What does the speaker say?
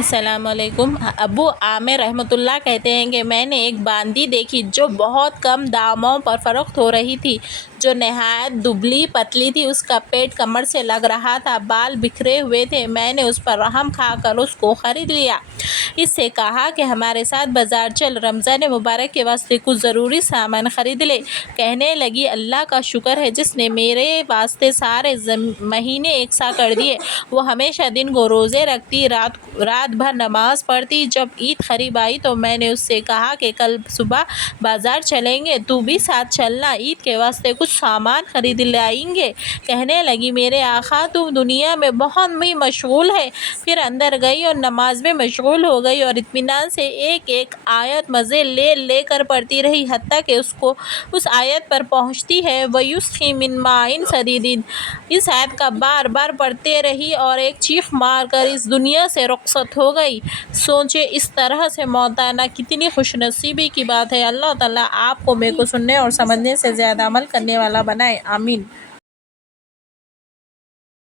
السلام علیکم۔ ابو عامر رحمۃ اللہ کہتے ہیں کہ میں نے ایک باندی دیکھی جو بہت کم داموں پر فروخت ہو رہی تھی، جو نہایت دبلی پتلی تھی، اس کا پیٹ کمر سے لگ رہا تھا، بال بکھرے ہوئے تھے۔ میں نے اس پر رحم کھا کر اس کو خرید لیا۔ اس سے کہا کہ ہمارے ساتھ بازار چل، رمضان مبارک کے واسطے کچھ ضروری سامان خرید لے۔ کہنے لگی اللہ کا شکر ہے جس نے میرے واسطے سارے مہینے یکساں کر دیے۔ وہ ہمیشہ دن کو روزے رکھتی، رات بھر نماز پڑھتی۔ جب عید قریب آئی تو میں نے اس سے کہا کہ کل صبح بازار چلیں گے، تو بھی ساتھ چلنا، عید کے واسطے کچھ سامان خرید لائیں گے۔ کہنے لگی میرے آقا تو دنیا میں بہت ہی مشغول ہے۔ پھر اندر گئی اور نماز میں مشغول ہو گئی اور اطمینان سے ایک ایک آیت مزے لے لے کر پڑھتی رہی، حتیٰ کہ اس آیت پر پہنچتی ہے وَيُسْقِي مِن مَاءٍ صَدِيدٍ۔ اس آیت کا بار بار پڑھتے رہی اور ایک چیخ مار کر اس دنیا سے رخصت ہو گئی۔ سوچے اس طرح سے موت آنا کتنی خوش نصیبی کی بات ہے۔ اللہ تعالیٰ آپ کو میرے کو سننے اور سمجھنے سے زیادہ عمل کرنے والا بنائے، آمین۔